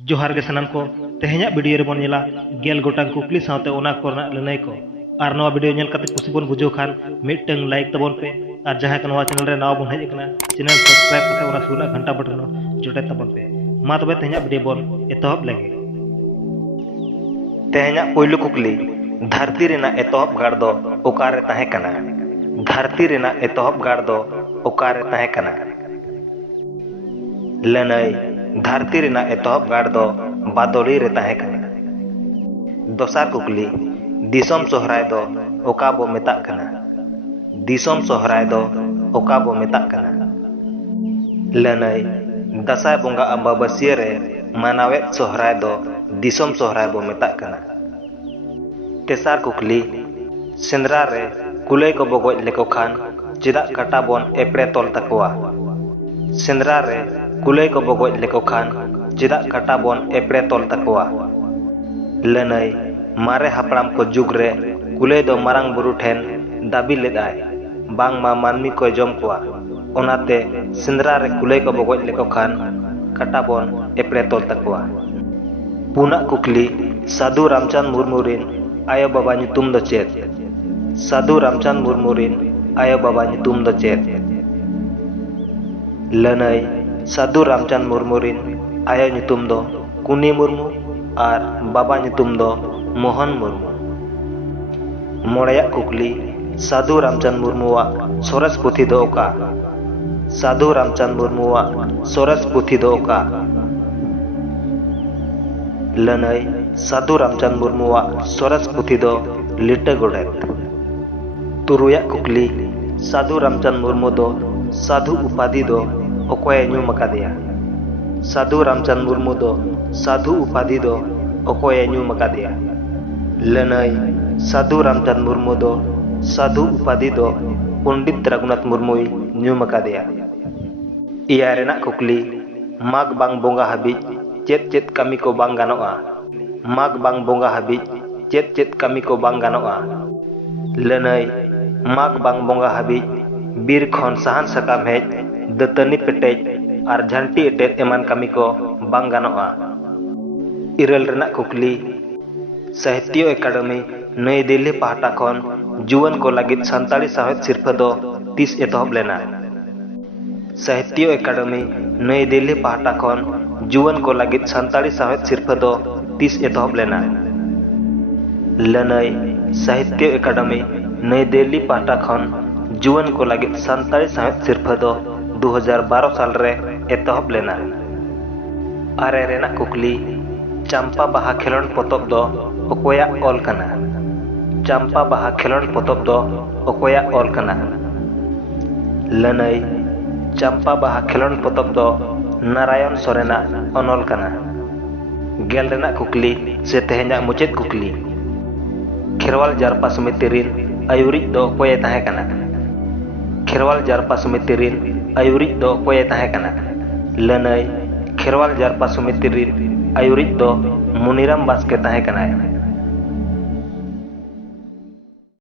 जोहार के सनम को तेहना वीडियो रे बन नेला गेल गोटांग कुकली साथे ओना कोरना लनई को और नवा वीडियो नेल कते कुसी बन बुझो खान मिटंग लाइक तबन पे और जहां के नवा चैनल रे नाव बन हेज कना चैनल सब्सक्राइब कते ओना सुना घंटा बटन जोटे तबन पे मा तबे तेहना वीडियो बन एतहब लगे तेहना पहिलो कुकली धरती रेना एतहब गाड़ दो ओकारे ताहे कना धरती रेना एतहब गाड़ दो ओकारे ताहे कना लनई धरती रेना एतहब गाड़ दो बादोली रे ताहे कना दोसार कुकली दिसम सोहराय दो ओका बो मेता कना दिसम सोहराय दो ओका बो मेता कना लनई दसाय बोंगा अम्बाबसिया रे मानावे सोहराय दो दिसम सोहराय बो मेता कना तेसार कुकली सेंद्रा रे कुलई को बगोज लेको खान चिदा काटा बोन एपड़े तोल तकवा सेंद्रा रे कुलई को बगोज लेको खान चिदा काटा बोन एपड़े तोल तकवा लनई मारे हापड़ाम को जुग रे कुलई दो मारांग बुरु ठेन दाबी लेदाय बांग मा मानमी को जम कोआ ओनाते सेंद्रा रे कुलई को बगोज लेको खान काटा बोन एपड़े तोल तकवा पुना कुकली साधु रामचंद मुर्मू रिन आयो बाबा ᱧᱩᱛᱩᱢ ᱫᱚ ᱪᱮᱫ साधु रामचंद मुर्मू रिन आयो बाबा ᱧᱩᱛᱩᱢ ᱫᱚ ᱪᱮᱫ लनई साधु रामचंद मुर्मू रिन आयो ᱧᱩᱛᱩᱢ ᱫᱚ कुनी मुर्मू और बाबा ᱧᱩᱛᱩᱢ दो मोहन मुर्मू मोड़या कुकली साधु रामचंद मुर्मुआ सोरस पुथी दो ओका साधु रामचंद मुर्मुआ सोरस पुथी दो ओका लनई साधु रामचंद मुर्मुआ सोरस पुथी दो लिटे गोडेत तुरुया कुकली साधु रामचंद मुर्मू दो साधु उपाधि दो ओकोय ᱧᱩᱢ अकादिया साधु रामचंद मुर्मू दो साधु उपाधि दो ओकोय ᱧᱩᱢ अकादिया लनई साधु रामचंद मुर्मू दो साधु उपाधि दो पंडित रघुनाथ मुर्मुई ᱧᱩᱢ अकादिया इया रेना कुकली माग बांग बोंगा हाबी चेत चेत कमी को बांग गानोआ माग बांग बोंगा हाबी चेत चेत कमी को बांग गानोआ लनई माग बांग बोंगा हाबी बीर खन साहन सकाम हेज दतनी पेटेज और झंटी एटेज एमान कमी को बांग गानोआ इरल रेना कुकली साहित्य एकाडेमी नई दिल्ली पाहटा खन जुवन को लगित संताली साहित्य सिरफा दो 30 एतहब लेना साहित्य एकाडेमी नई दिल्ली पाहटा खन जुवन को लगित संताली साहित्य सिरफा दो 30 एतहब लेना लनई साहित्य एकाडेमी नई दिल्ली पाहटा खन जुवन को लगित संताली साहित्य सिरफा दो 2012 साल रे एतहब लेना आरे रेना कुकली चंपा बाहा खेलोन पोतब दो ओकोया ऑल कना चंपा बाहा खेलोन पोतब दो ओकोया ऑल कना लनई चंपा बाहा खेलोन पोतब दो नारायण सोरेना अनोल कना गेल रेना कुकली से तेहना मुचेद कुकली खेरवाल जारपा समिति रिन आयुरिज दो ओकोय ताहे कना खेरवाल जारपा समिति रिन आयुरिज दो ओकोय ताहे कना लनई खेरवाल जारपा समिति रिन आयुरिज दो मुनीराम बास्के ताहे कना